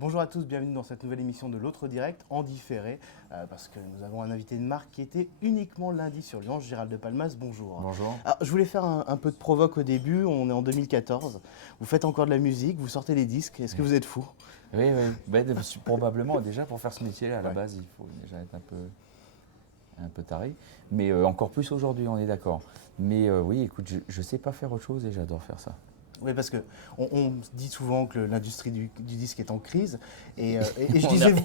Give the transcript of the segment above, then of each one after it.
Bonjour à tous, bienvenue dans cette nouvelle émission de l'Autre Direct en différé, parce que nous avons un invité de marque qui était uniquement lundi sur Lyon, Gérald de Palmas, bonjour. Bonjour. Alors, je voulais faire un peu de provoque au début, on est en 2014, vous faites encore de la musique, vous sortez des disques, est-ce que vous êtes fou? Oui, oui. Probablement, déjà pour faire ce métier-là, à la Ouais. base, il faut déjà être un peu taré. Mais encore plus aujourd'hui, on est d'accord. Mais oui, écoute, je sais pas faire autre chose et j'adore faire ça. Oui, parce que on dit souvent que l'industrie du disque est en crise, et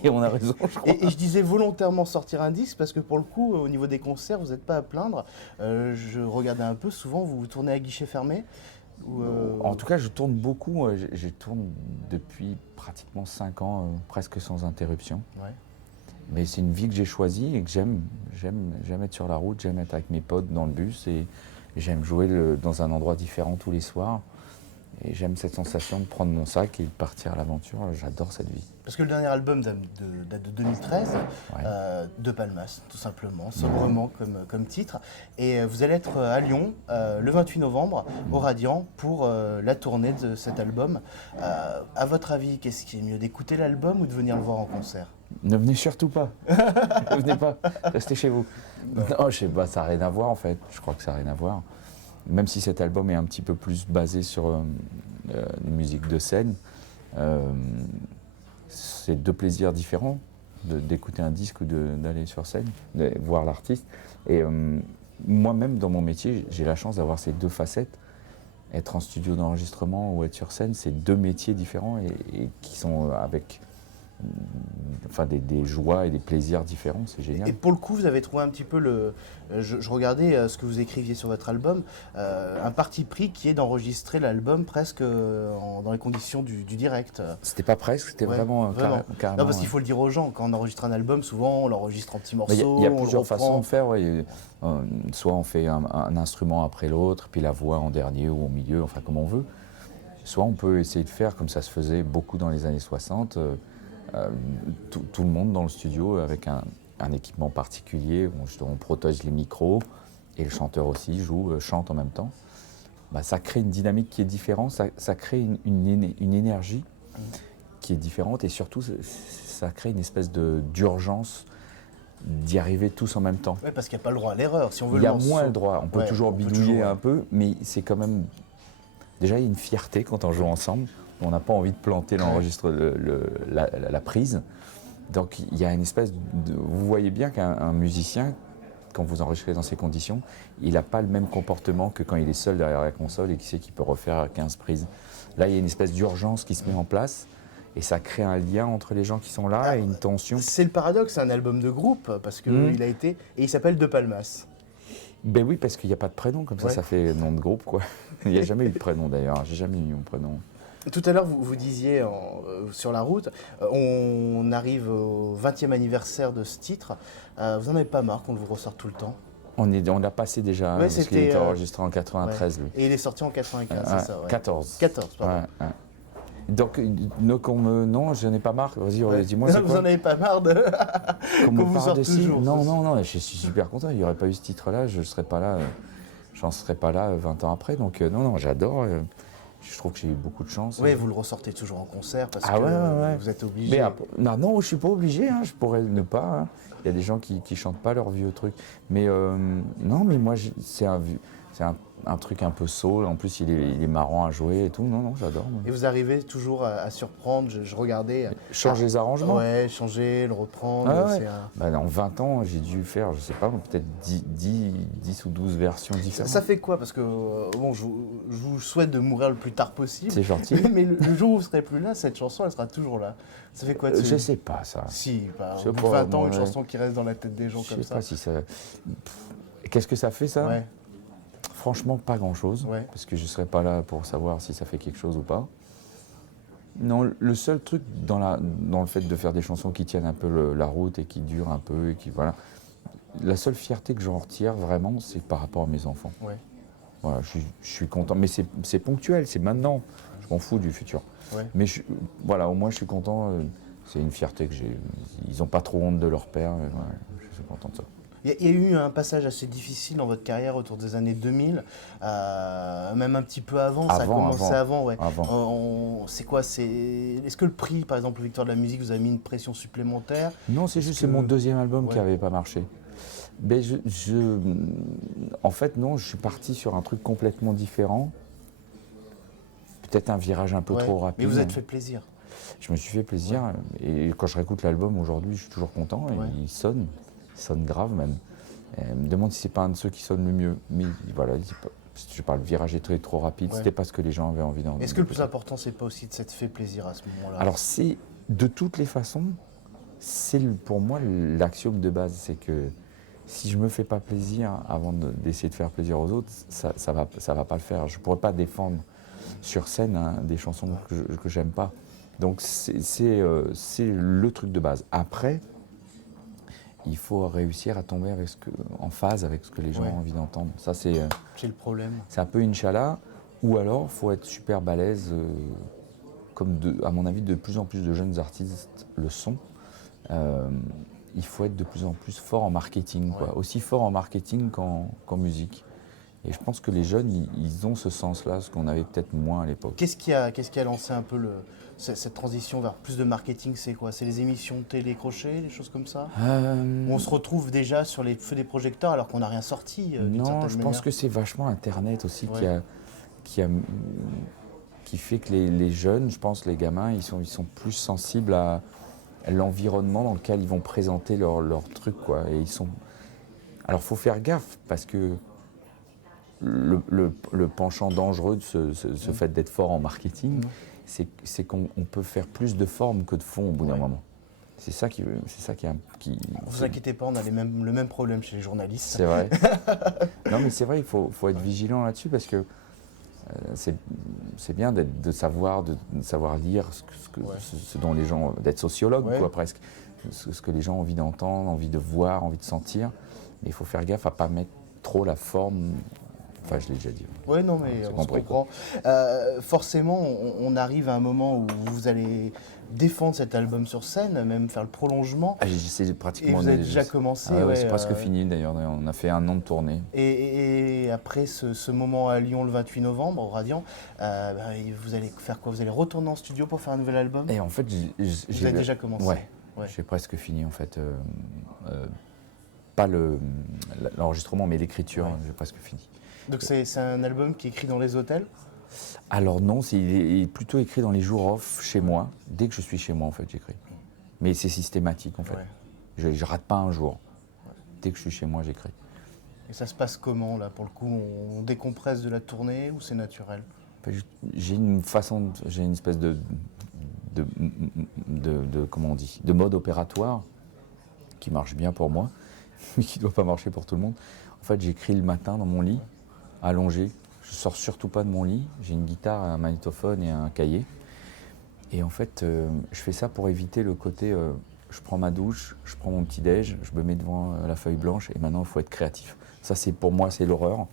On a raison, je crois. et je disais volontairement sortir un disque parce que pour le coup, au niveau des concerts, vous n'êtes pas à plaindre. Je regardais un peu, souvent vous tournez à guichet fermé. En tout cas, je tourne beaucoup. Je tourne depuis pratiquement 5 ans, presque sans interruption. Ouais. Mais c'est une vie que j'ai choisie et que j'aime. J'aime être sur la route, j'aime être avec mes potes dans le bus et j'aime jouer dans un endroit différent tous les soirs. Et j'aime cette sensation de prendre mon sac et de partir à l'aventure. J'adore cette vie. Parce que le dernier album date de 2013, Ouais. de Palmas, tout simplement, sobrement comme titre. Et vous allez être à Lyon le 28 novembre, au Radiant, pour la tournée de cet album. À votre avis, qu'est-ce qui est mieux, d'écouter l'album ou de venir le voir en concert? Ne venez surtout pas. Ne venez pas. Restez chez vous. Non, je sais pas, ça n'a rien à voir en fait. Je crois que ça n'a rien à voir. Même si cet album est un petit peu plus basé sur une musique de scène, c'est deux plaisirs différents d'écouter un disque ou d'aller sur scène, de voir l'artiste. Et moi-même, dans mon métier, j'ai la chance d'avoir ces deux facettes. Être en studio d'enregistrement ou être sur scène, c'est deux métiers différents et qui sont avec des joies et des plaisirs différents, c'est génial. Et pour le coup, vous avez trouvé un petit peu je regardais ce que vous écriviez sur votre album, un parti pris qui est d'enregistrer l'album presque dans les conditions du direct. C'était pas presque, c'était Ouais, vraiment. Carrément. Non, parce qu'il faut le dire aux gens, quand on enregistre un album, souvent on l'enregistre en petits Il morceaux. y a on plusieurs le reprend. façons de faire. Ouais. Soit on fait un instrument après l'autre, puis la voix en dernier ou au milieu, enfin comme on veut. Soit on peut essayer de faire comme ça se faisait beaucoup dans les années 60, tout le monde dans le studio avec un équipement particulier, on protège les micros et le chanteur aussi chante en même temps. Bah, ça crée une dynamique qui est différente, ça crée une énergie qui est différente et surtout ça crée une espèce d'urgence d'y arriver tous en même temps. Ouais, parce qu'il n'y a pas le droit à l'erreur. Si on veut Il y a le morceau- moins le droit, on peut Ouais, toujours on peut bidouiller toujours, un peu, mais c'est quand même... Déjà, il y a une fierté quand on joue ensemble. On n'a pas envie de planter la prise. Donc, il y a une espèce de... Vous voyez bien qu'un musicien, quand vous enregistrez dans ces conditions, il n'a pas le même comportement que quand il est seul derrière la console et qu'il sait qu'il peut refaire 15 prises. Là, il y a une espèce d'urgence qui se met en place et ça crée un lien entre les gens qui sont là et une tension. C'est le paradoxe, c'est un album de groupe, parce qu'il a été. Et il s'appelle De Palmas. Ben oui, parce qu'il n'y a pas de prénom, comme Ouais. ça fait nom de groupe, quoi. Il n'y a jamais eu de prénom d'ailleurs, j'ai jamais eu mon prénom. Tout à l'heure, vous disiez sur la route, on arrive au 20e anniversaire de ce titre. Vous n'en avez pas marre qu'on vous ressorte tout le temps? On l'a passé déjà, Ouais, parce qu'il c'était, était enregistré en 93, Ouais. lui. Et il est sorti en 95, c'est ça, ouais. 14. 14, pardon. Ouais, ouais. Donc, non, je n'ai pas marre. Vas-y, Ouais. dis-moi, c'est Vous quoi en avez pas marre de. Qu'on qu'on me vous parle sorte de ci toujours, Non, ça. non, je suis super content. Il n'y aurait pas eu ce titre-là, je ne serais pas là. J'en serais pas là 20 ans après. Donc, non, j'adore. Je trouve que j'ai eu beaucoup de chance. Oui, vous le ressortez toujours en concert parce Ah que ouais. vous êtes obligé. Mais non, je suis pas obligé, hein, je pourrais ne pas. Hein. Il y a des gens qui chantent pas leur vieux truc. Mais non, mais moi, c'est un truc un peu soul. En plus, il est marrant à jouer et tout. Non, j'adore. Moi. Et vous arrivez toujours à surprendre. Je regardais. Changer les arrangements. Ouais, changer, le reprendre. Ah ouais. c'est un- En 20 ans, j'ai dû faire, je sais pas, peut-être 10 ou 12 versions différentes. Ça fait quoi? Parce que bon, je vous souhaite de mourir le plus tard possible. C'est gentil. Mais le jour où vous serez plus là, cette chanson, elle sera toujours là. Ça fait quoi de Je sais pas ça. Si, bah, Je sais au bout de pas, 20 ans, moi, une chanson qui reste dans la tête des gens Je comme sais ça. pas si ça. Qu'est-ce que ça fait ça? Ouais. Franchement, pas grand-chose, Ouais. parce que je ne serais pas là pour savoir si ça fait quelque chose ou pas. Non, le seul truc dans le fait de faire des chansons qui tiennent un peu la route et qui durent un peu, et qui voilà, la seule fierté que j'en retire vraiment, c'est par rapport à mes enfants. Ouais. Voilà, je suis content, mais c'est ponctuel, c'est maintenant. Je m'en fous du futur. Ouais. Mais voilà, au moins je suis content. C'est une fierté que j'ai. Ils n'ont pas trop honte de leur père. Voilà, je suis content de ça. Il y a eu un passage assez difficile dans votre carrière autour des années 2000, même un petit peu avant, ça a commencé avant. Ouais. C'est quoi? Est-ce que le prix, par exemple, Victoire de la musique, vous a mis une pression supplémentaire? Non, c'est mon deuxième album qui n'avait pas marché. Mais en fait, non, je suis parti sur un truc complètement différent. Peut-être un virage un peu trop rapide. Mais vous êtes fait plaisir. Je me suis fait plaisir. Et quand je réécoute l'album aujourd'hui, je suis toujours content. Et il sonne grave même. Et je me demande si c'est pas un de ceux qui sonne le mieux. Mais voilà, je parle, le virage est trop rapide. C'était pas ce que les gens avaient envie d'entendre. Est-ce que le plus important, c'est pas aussi de s'être fait plaisir à ce moment-là? Alors, de toutes les façons, c'est pour moi l'axiome de base. C'est que si je me fais pas plaisir avant d'essayer de faire plaisir aux autres, ça va pas le faire. Je pourrais pas défendre sur scène des chansons que j'aime pas. Donc c'est le truc de base. Après, il faut réussir à tomber en phase avec ce que les gens ont envie d'entendre. Ça c'est le problème. C'est un peu Inch'Allah, ou alors il faut être super balèze, comme à mon avis de plus en plus de jeunes artistes le sont. Il faut être de plus en plus fort en marketing, aussi fort en marketing qu'en musique. Et je pense que les jeunes, ils ont ce sens-là, ce qu'on avait peut-être moins à l'époque. Qu'est-ce qui a lancé un peu cette transition vers plus de marketing? C'est quoi? C'est les émissions de télé crochet, des choses comme ça? On se retrouve déjà sur les feux des projecteurs alors qu'on n'a rien sorti Non, je pense que c'est vachement Internet aussi qui fait que les jeunes, je pense, les gamins, ils sont plus sensibles à l'environnement dans lequel ils vont présenter leur truc, quoi. Et alors, faut faire gaffe parce que le penchant dangereux de ce fait d'être fort en marketing, c'est qu'on peut faire plus de forme que de fond au bout d'un moment. C'est ça qui. Vous inquiétez pas, on a le même problème chez les journalistes. C'est vrai. Non, mais c'est vrai, il faut être vigilant là-dessus parce que c'est bien de savoir lire ce dont les gens, d'être sociologue quoi, presque, ce que les gens ont envie d'entendre, envie de voir, envie de sentir. Mais il faut faire gaffe à pas mettre trop la forme. Enfin, je l'ai déjà dit. Oui, non, mais on se comprend. Forcément, on arrive à un moment où vous allez défendre cet album sur scène, même faire le prolongement. C'est pratiquement. Et vous avez déjà commencé. C'est presque fini d'ailleurs. On a fait 1 an de tournée. Et après ce moment à Lyon le 28 novembre, au Radiant, vous allez faire quoi? Vous allez retourner en studio pour faire un nouvel album? Et en fait, vous avez déjà commencé. Ouais. J'ai presque fini en fait. Pas l'enregistrement, mais l'écriture, j'ai presque fini. Donc c'est un album qui est écrit dans les hôtels? Alors non, il est plutôt écrit dans les jours off chez moi. Dès que je suis chez moi, en fait, j'écris. Mais c'est systématique, en fait. Je rate pas un jour. Dès que je suis chez moi, j'écris. Et ça se passe comment, là, pour le coup? On décompresse de la tournée ou c'est naturel? J'ai une espèce de comment on dit, de mode opératoire qui marche bien pour moi, mais qui ne doit pas marcher pour tout le monde. En fait, j'écris le matin dans mon lit, allongé. Je ne sors surtout pas de mon lit. J'ai une guitare, un magnétophone et un cahier. Et en fait, je fais ça pour éviter le côté je prends ma douche, je prends mon petit-déj, je me mets devant la feuille blanche et maintenant, il faut être créatif. Ça, pour moi, c'est l'horreur.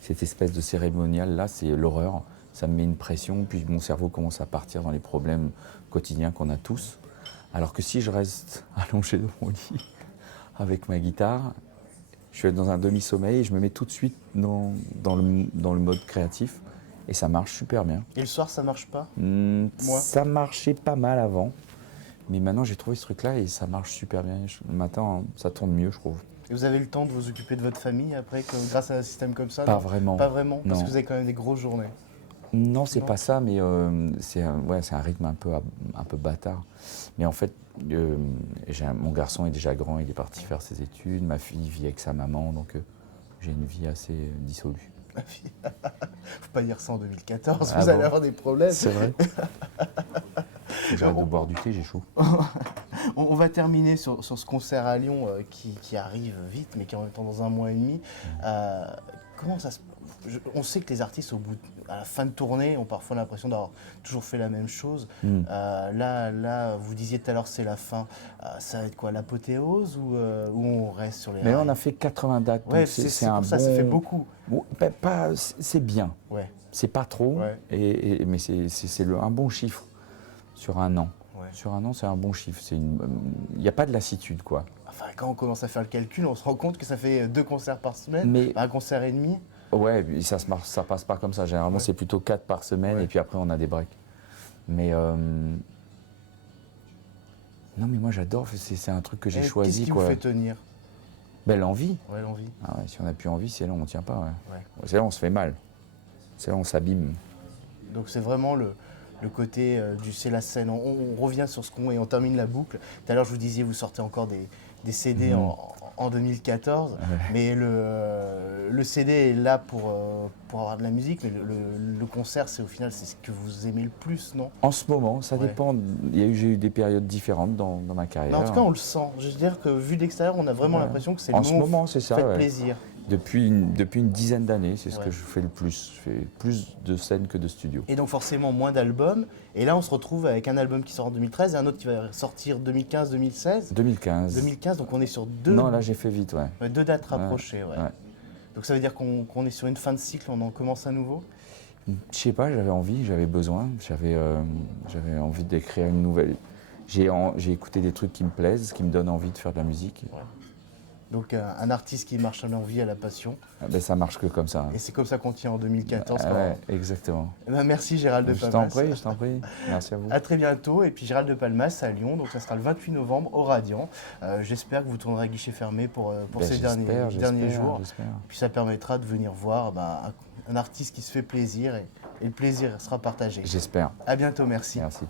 Cette espèce de cérémonial-là, c'est l'horreur. Ça me met une pression, puis mon cerveau commence à partir dans les problèmes quotidiens qu'on a tous. Alors que si je reste allongé dans mon lit avec ma guitare, je suis dans un demi-sommeil et je me mets tout de suite dans le mode créatif et ça marche super bien. Et le soir, ça marche pas? Ça marchait pas mal avant, mais maintenant j'ai trouvé ce truc-là et ça marche super bien. Le matin, ça tourne mieux, je trouve. Et vous avez le temps de vous occuper de votre famille après, grâce à un système comme ça? Pas vraiment. Pas vraiment, parce non. que vous avez quand même des grosses journées. Non, c'est pas ça, mais c'est un rythme un peu bâtard. Mais en fait, mon garçon est déjà grand, il est parti faire ses études, ma fille vit avec sa maman, donc j'ai une vie assez dissolue. Faut pas dire ça en 2014, vous allez avoir des problèmes. C'est vrai. J'arrête de boire du thé, j'ai chaud. On va terminer sur ce concert à Lyon qui arrive vite, mais qui est en même temps dans 1 mois et demi. Comment ça se... On sait que les artistes, à la fin de tournée, ont parfois l'impression d'avoir toujours fait la même chose. Là, vous disiez tout à l'heure, c'est la fin. Ça va être quoi, l'apothéose ou on reste sur les rails? Mais on a fait 80 dates. Ouais, c'est pour ça, ça fait beaucoup. C'est bien. Ouais. C'est pas trop, mais c'est un bon chiffre sur 1 an. Ouais. Sur un an, c'est un bon chiffre. Il n'y a pas de lassitude, quoi. Enfin, quand on commence à faire le calcul, on se rend compte que ça fait 2 concerts par semaine, Mais un concert et demi. ouais, ça passe pas comme ça. Généralement, c'est plutôt 4 par semaine et puis après, on a des breaks. Mais non, mais moi, j'adore. C'est un truc que j'ai choisi. Qu'est-ce qui vous fait tenir? Ben, l'envie. Ouais, l'envie. Ah ouais, si on n'a plus envie, c'est là, on ne tient pas. Ouais. C'est là, on se fait mal. C'est là, on s'abîme. Donc c'est vraiment le côté c'est la scène. On revient sur ce qu'on et on termine la boucle. Tout à l'heure, je vous disais, vous sortez encore des CD en 2014, mais le CD est là pour avoir de la musique, mais le concert, c'est au final, c'est ce que vous aimez le plus, non? En ce moment, ça dépend. J'ai eu des périodes différentes dans ma carrière. Mais en tout cas, on le sent. Je veux dire que vu d'extérieur, on a vraiment l'impression que c'est le moment c'est ça. Faites plaisir. Depuis une dizaine d'années, c'est ce que je fais le plus. Je fais plus de scènes que de studio. Et donc forcément moins d'albums. Et là, on se retrouve avec un album qui sort en 2013 et un autre qui va sortir 2015-2016. 2015. 2015, donc on est sur deux. Non, là j'ai fait vite, deux dates rapprochées, ouais. Donc ça veut dire qu'on est sur une fin de cycle, on en commence à nouveau? Je sais pas, j'avais envie, j'avais besoin, j'avais envie d'écrire une nouvelle. J'ai écouté des trucs qui me plaisent, qui me donnent envie de faire de la musique. Ouais. Donc un artiste qui marche à l'envie, à la passion. Ben, ça marche que comme ça. Et c'est comme ça qu'on tient en 2014. Exactement. Eh ben, merci Gérald de Palmas. Je t'en prie. Merci à vous. À très bientôt. Et puis Gérald de Palmas à Lyon, donc ça sera le 28 novembre au Radiant. J'espère que vous tournerez à guichet fermé pour ces derniers jours. Puis ça permettra de venir voir un artiste qui se fait plaisir et le plaisir sera partagé. J'espère. À bientôt, merci. Merci.